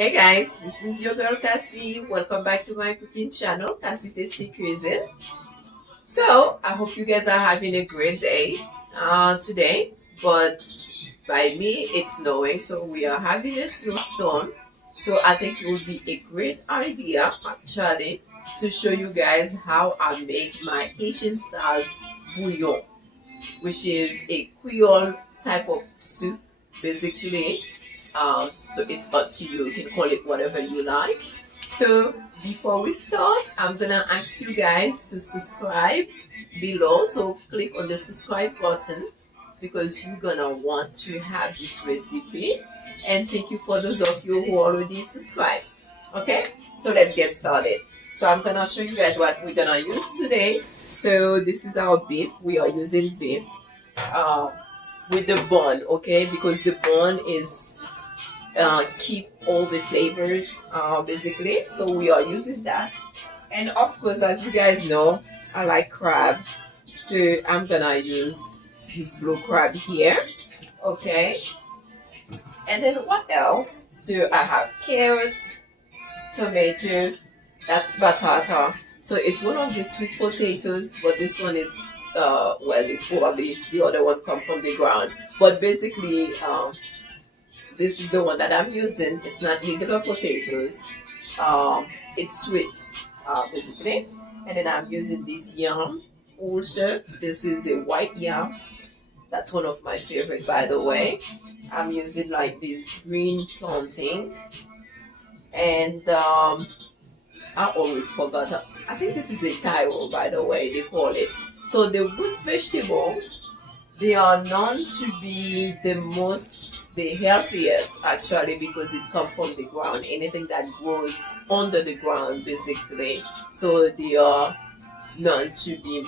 Hey guys, this is your girl Cassie. Welcome back to my cooking channel, Cassie Tasty Cuisine. So, I hope you guys are having a great day today. But by me, it's snowing, so we are having a snowstorm. So, I think it would be a great idea actually to show you guys how I make my Haitian style bouillon, which is a Creole type of soup basically. So it's up to you. You can call it whatever you like. So before we start, I'm gonna ask you guys to subscribe below. So click on the subscribe button because you're gonna want to have this recipe. And thank you for those of you who already subscribed. Okay, so let's get started. So I'm gonna show you guys what we're gonna use today. So this is our beef. We are using beef with the bone, okay, because the bone is keep all the flavors basically, so we are using that. And of course, as you guys know, I like crab, so I'm gonna use this blue crab here, okay. And then what else? So I have carrots, tomato, that's batata. So it's one of the sweet potatoes, but this one is well, it's probably the other one come from the ground, but basically this is the one that I'm using. It's not regular potatoes. It's sweet, basically. And then I'm using this yam. Also, this is a white yam. That's one of my favorite, by the way. I'm using like this green plantain. And I always forgot. I think this is a taro, by the way, they call it. So the roots vegetables, they are known to be the healthiest actually, because it comes from the ground. Anything that grows under the ground basically. So they are known to be,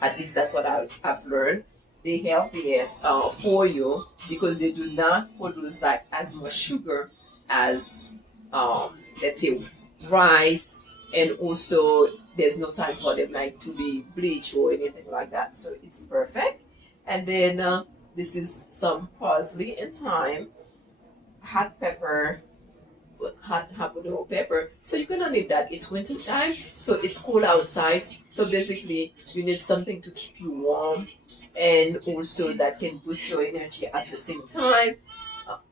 at least that's what I've learned, the healthiest for you, because they do not produce like as much sugar as let's say rice, and also there's no time for them like to be bleached or anything like that. So it's perfect. And then this is some parsley and thyme, hot pepper, hot habanero pepper. So you're gonna need that. It's winter time, so it's cool outside. So basically, you need something to keep you warm, and also that can boost your energy at the same time,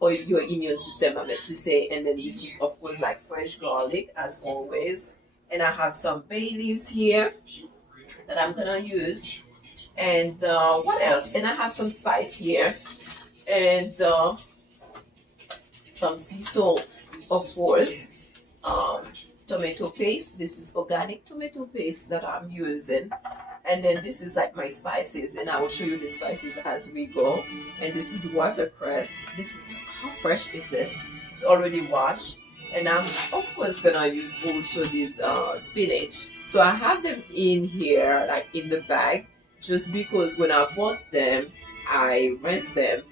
or your immune system, I meant to say. And then this is of course like fresh garlic as always. And I have some bay leaves here that I'm gonna use. And what else? And I have some spice here, and some sea salt, of course. Tomato paste. This is organic tomato paste that I'm using. And then this is like my spices, and I will show you the spices as we go. And this is watercress. This is, how fresh is this? It's already washed. And I'm of course gonna use also this spinach. So I have them in here, like in the bag, just because when I bought them, I rinsed them.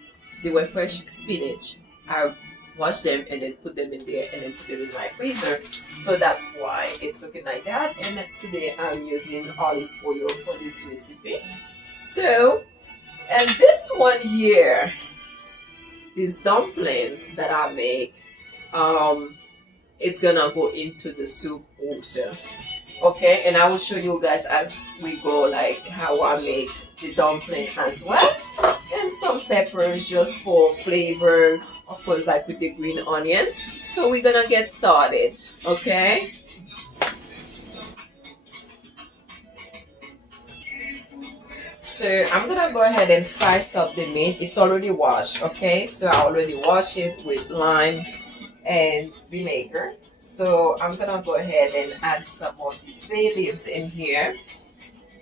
They were fresh spinach. I washed them and then put them in there and then put them in my freezer. So that's why it's looking like that. And today I'm using olive oil for this recipe. So, and this one here, these dumplings that I make, it's gonna go into the soup also. Okay, and I will show you guys as we go like how I make the dumpling as well. And some peppers just for flavor, of course, like with the green onions. So we're gonna get started, okay? So I'm gonna go ahead and spice up the meat. It's already washed, okay? So I already washed it with lime and vinegar. So I'm gonna go ahead and add some of these bay leaves in here.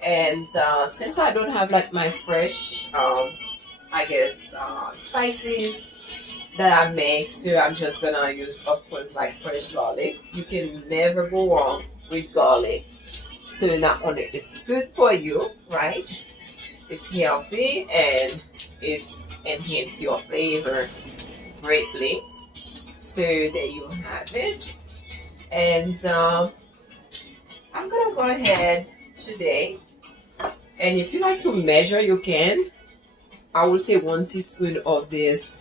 And since I don't have like my fresh I guess spices that I make, so I'm just gonna use of course like fresh garlic. You can never go wrong with garlic. So not only it's good for you, right? It's healthy and it's enhance your flavor greatly. So there you have it. And I'm gonna go ahead today, and if you like to measure, you can. I will say 1 teaspoon of this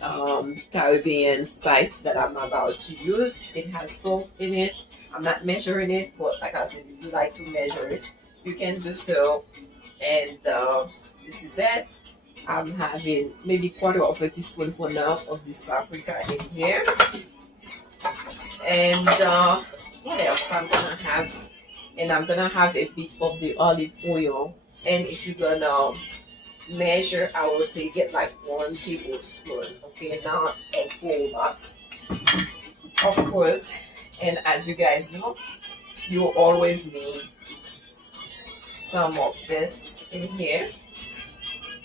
Caribbean spice that I'm about to use. It has salt in it. I'm not measuring it, but like I said, if you like to measure it, you can do so. And this is it. I'm having maybe 1/4 teaspoon for now of this paprika in here. And what else I'm gonna have? And I'm gonna have a bit of the olive oil. And if you're gonna measure, I will say get like 1 tablespoon. Okay, not a whole lot, of course. And as you guys know, you always need some of this in here,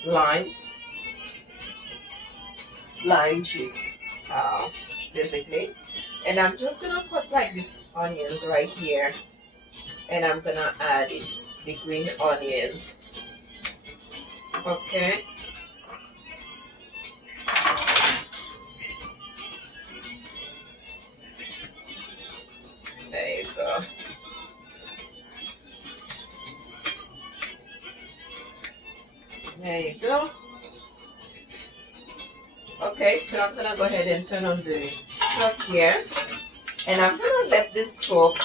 lime juice, basically. And I'm just gonna put like these onions right here, and I'm gonna add the green onions. Okay. There you go. There you go. Okay, so I'm gonna go ahead and turn on the stove here, and I'm gonna let this cook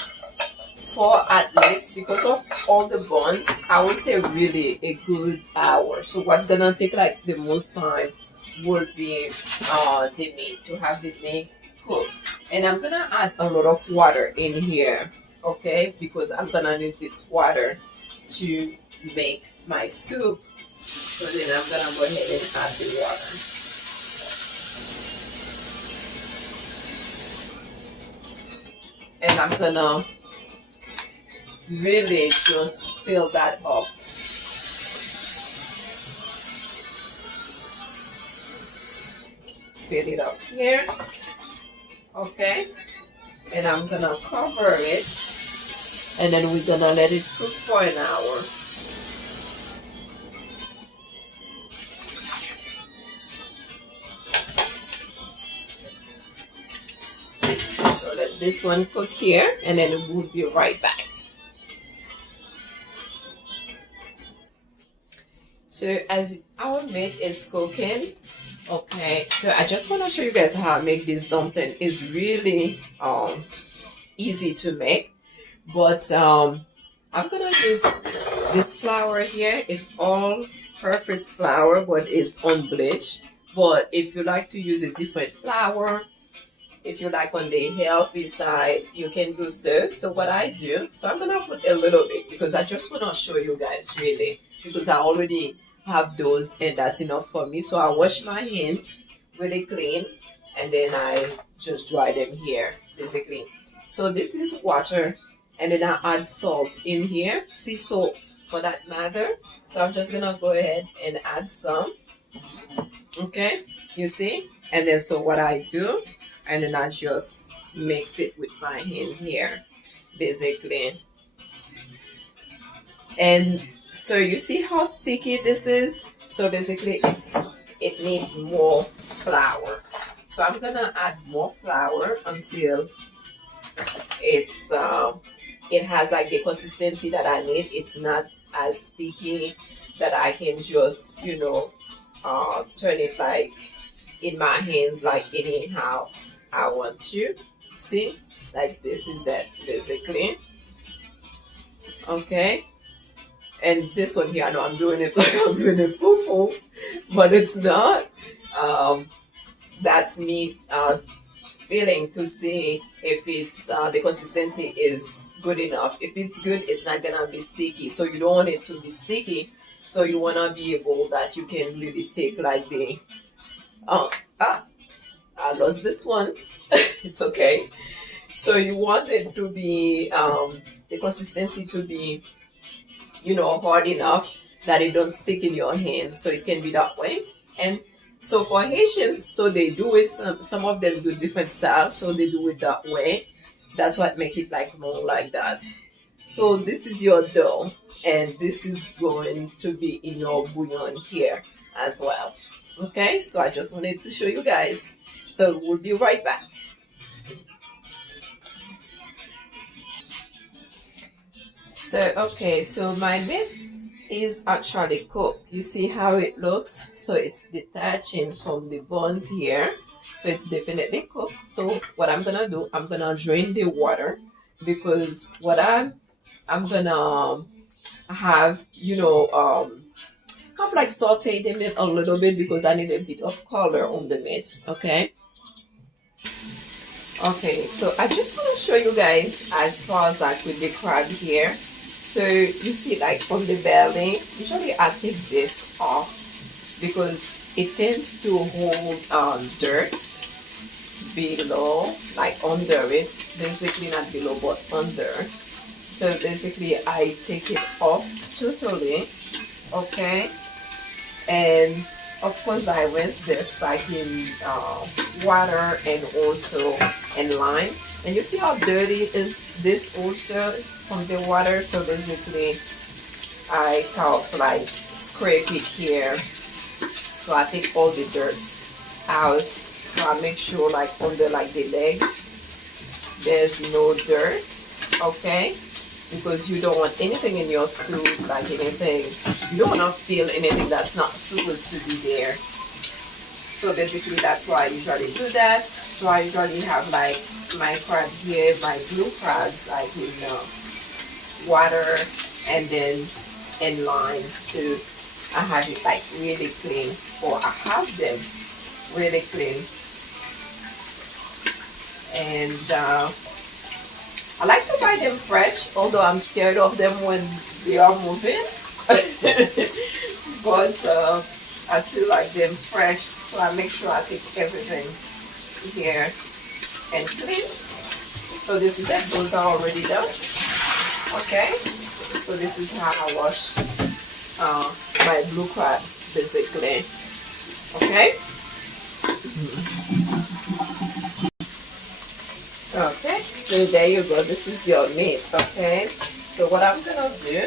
for at least, because of all the buns, I would say really a good hour. So what's gonna take like the most time would be the meat, to have the meat cooked. And I'm gonna add a lot of water in here, okay, because I'm gonna need this water to make my soup. So then I'm gonna go ahead and add the water. And I'm gonna really just fill that up. Fill it up here. Okay. And I'm gonna cover it. And then we're gonna let it cook for an hour. So let this one cook here, and then we'll be right back. So as our meat is cooking, okay, so I just want to show you guys how I make this dumpling. It's really easy to make, but I'm gonna use this flour here. It's all purpose flour, but it's unbleached. But if you like to use a different flour, if you like on the healthy side, you can do so. So what I do, so I'm gonna put a little bit because I just wanna show you guys really, because I already have those and that's enough for me. So I wash my hands really clean, and then I just dry them here basically. So this is water, and then I add salt in here, sea salt for that matter. So I'm just gonna go ahead and add some. Okay, you see? And then so what I do, and then I just mix it with my hands here basically. And so you see how sticky this is? So basically it needs more flour. So I'm gonna add more flour until it has like the consistency that I need. It's not as sticky that I can just turn it like in my hands like anyhow I want to. See, like this is it basically. Okay, and this one here, I know I'm doing it like I'm doing it full, but it's not. That's me feeling to see if it's the consistency is good enough. If it's good, it's not gonna be sticky. So you don't want it to be sticky. So you wanna be able that you can really take like the I lost this one. It's okay. So you want it to be the consistency to be hard enough that it don't stick in your hands. So it can be that way. And so for Haitians, so they do it. Some of them do different styles, so they do it that way. That's what make it like more like that. So this is your dough, and this is going to be in your bouillon here as well. Okay, so I just wanted to show you guys. So we'll be right back. So okay, so my meat is actually cooked. You see how it looks? So it's detaching from the bones here. So it's definitely cooked. So what I'm gonna do, I'm gonna drain the water, because what I'm gonna have, kind of like saute the meat a little bit, because I need a bit of color on the meat. Okay. Okay, so I just want to show you guys as far as like with the crab here. So you see like on the belly, usually I take this off because it tends to hold dirt below, like under it, basically not below but under. So basically I take it off totally. Okay, and of course I rinse this like in water and also in lime, and you see how dirty is this also from the water. So basically I kind of like scrape it here, so I take all the dirt out. So I make sure like under like the legs there's no dirt. Okay, because you don't want anything in your soup, like anything, you don't want to feel anything that's not supposed to be there. So basically that's why I usually do that. So I usually have like my crab here, my blue crabs, like in water and then in lime. So I have it like really clean, or I have them really clean. And I like to buy them fresh, although I'm scared of them when they are moving. But I still like them fresh, so I make sure I take everything here and clean. So this is it, those are already done. Okay, so this is how I wash my blue crabs basically. Okay. Okay, so there you go, this is your meat. Okay, so what I'm gonna do,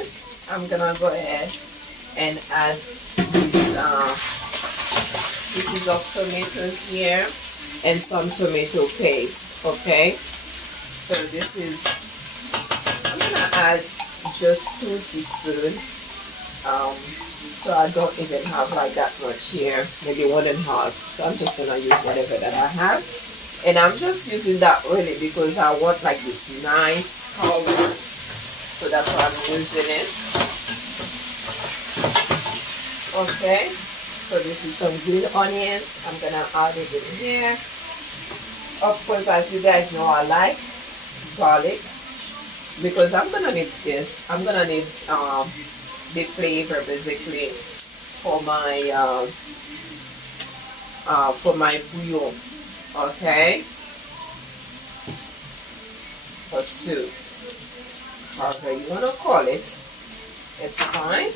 I'm gonna go ahead and add these pieces of tomatoes here and some tomato paste. Okay, so this is, I'm gonna add just 2 teaspoons. So I don't even have like that much here, maybe 1 1/2. So I'm just gonna use whatever that I have. And I'm just using that really because I want like this nice color. So that's why I'm using it. Okay. So this is some green onions. I'm going to add it in here. Of course, as you guys know, I like garlic because I'm going to need this. I'm going to need the flavor basically for my bouillon. Okay, or soup, however you want to call it, it's fine.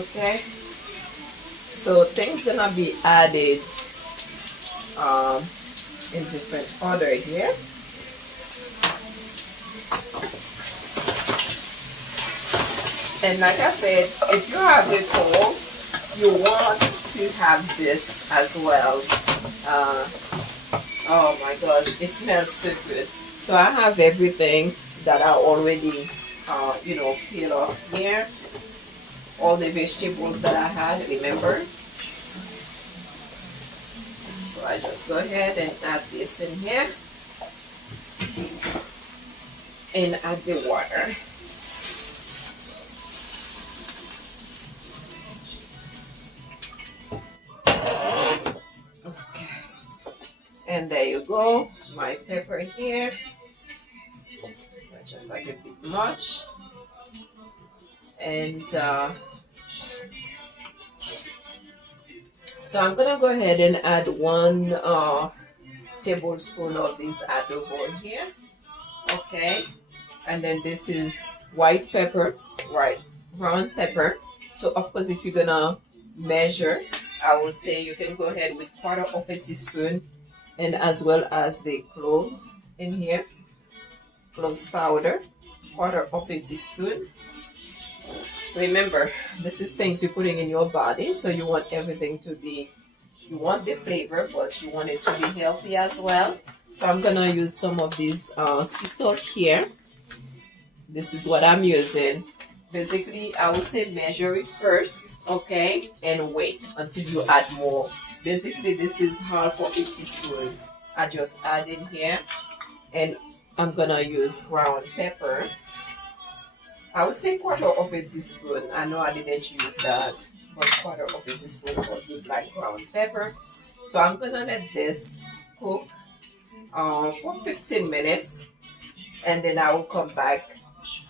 Okay, so things gonna be added in different order here. And like I said, if you have the cold, you want to have this as well. Oh my gosh, it smells so good. So I have everything that I already peel off here, all the vegetables that I had, remember. So I just go ahead and add this in here and add the water. And there you go, my pepper here, just like a bit much, and so I'm gonna go ahead and add 1 tablespoon of this adobo here. Okay, and then this is white pepper, brown pepper. So of course, if you're gonna measure, I would say you can go ahead with 1/4 of a teaspoon. And as well as the cloves in here, cloves powder, 1/4 of a teaspoon. Remember, this is things you're putting in your body, so you want everything to be, you want the flavor, but you want it to be healthy as well. So I'm gonna use some of this sea salt here. This is what I'm using. Basically, I would say measure it first, okay, and wait until you add more. Basically, this is half of a teaspoon. I just add in here, and I'm gonna use ground pepper. I would say quarter of a teaspoon. I know I didn't use that, but quarter of a teaspoon of the black ground pepper. So I'm gonna let this cook for 15 minutes, and then I will come back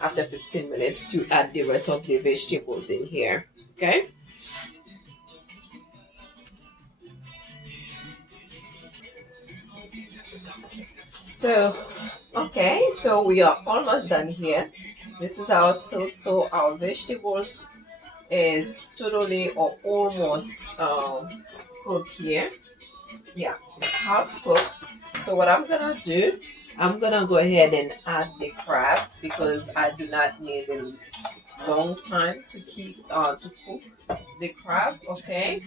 after 15 minutes to add the rest of the vegetables in here. Okay. So, okay, so we are almost done here. This is our soup. So our vegetables is totally or almost cooked here. Yeah, it's half cooked. So what I'm gonna do, I'm gonna go ahead and add the crab because I do not need a long time to cook the crab. Okay,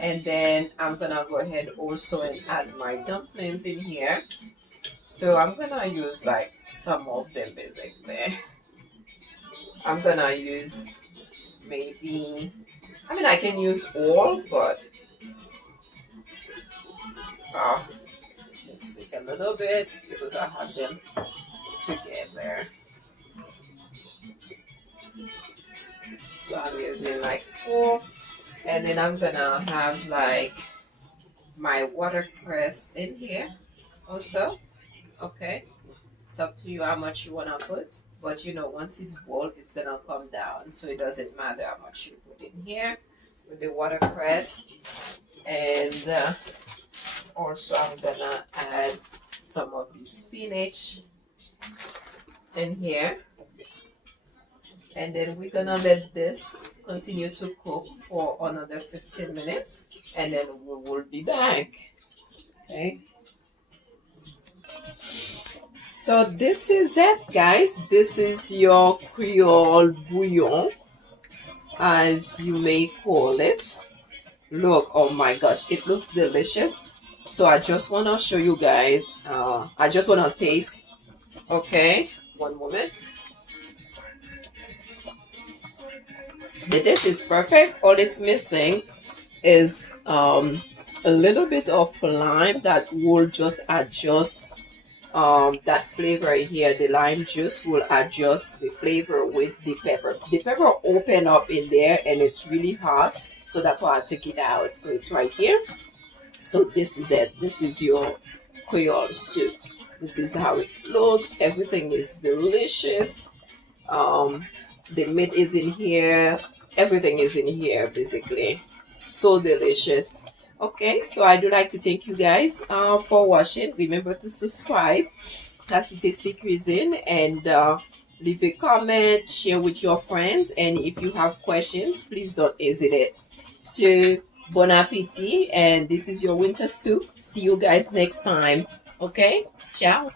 and then I'm gonna go ahead also and add my dumplings in here. So I'm gonna use like some of them basically. I'm gonna use maybe, I mean I can use all, but uh, let's take a little bit because I have them together. So I'm using like 4, and then I'm gonna have like my watercress in here also. Okay, it's up to you how much you wanna put, but you know once it's boiled, it's gonna come down, so it doesn't matter how much you put in here with the watercress. And also I'm gonna add some of the spinach in here, and then we're gonna let this continue to cook for another 15 minutes, and then we will be back. Okay, so this is it, guys. This is your Creole bouillon, as you may call it. Look, oh my gosh, it looks delicious. So I just want to show you guys, I just want to taste. Okay, one moment. The taste is perfect. All it's missing is a little bit of lime that will just adjust that flavor here. The lime juice will adjust the flavor with the pepper. The pepper open up in there and it's really hot, so that's why I took it out. So it's right here. So this is it. This is your Creole soup. This is how it looks. Everything is delicious. The meat is in here. Everything is in here basically. So delicious. Okay, so I do like to thank you guys for watching. Remember to subscribe, Classy Tasty Cuisine, and leave a comment, share with your friends, and if you have questions, please don't hesitate. So, bon appetit, and this is your winter soup. See you guys next time. Okay, ciao.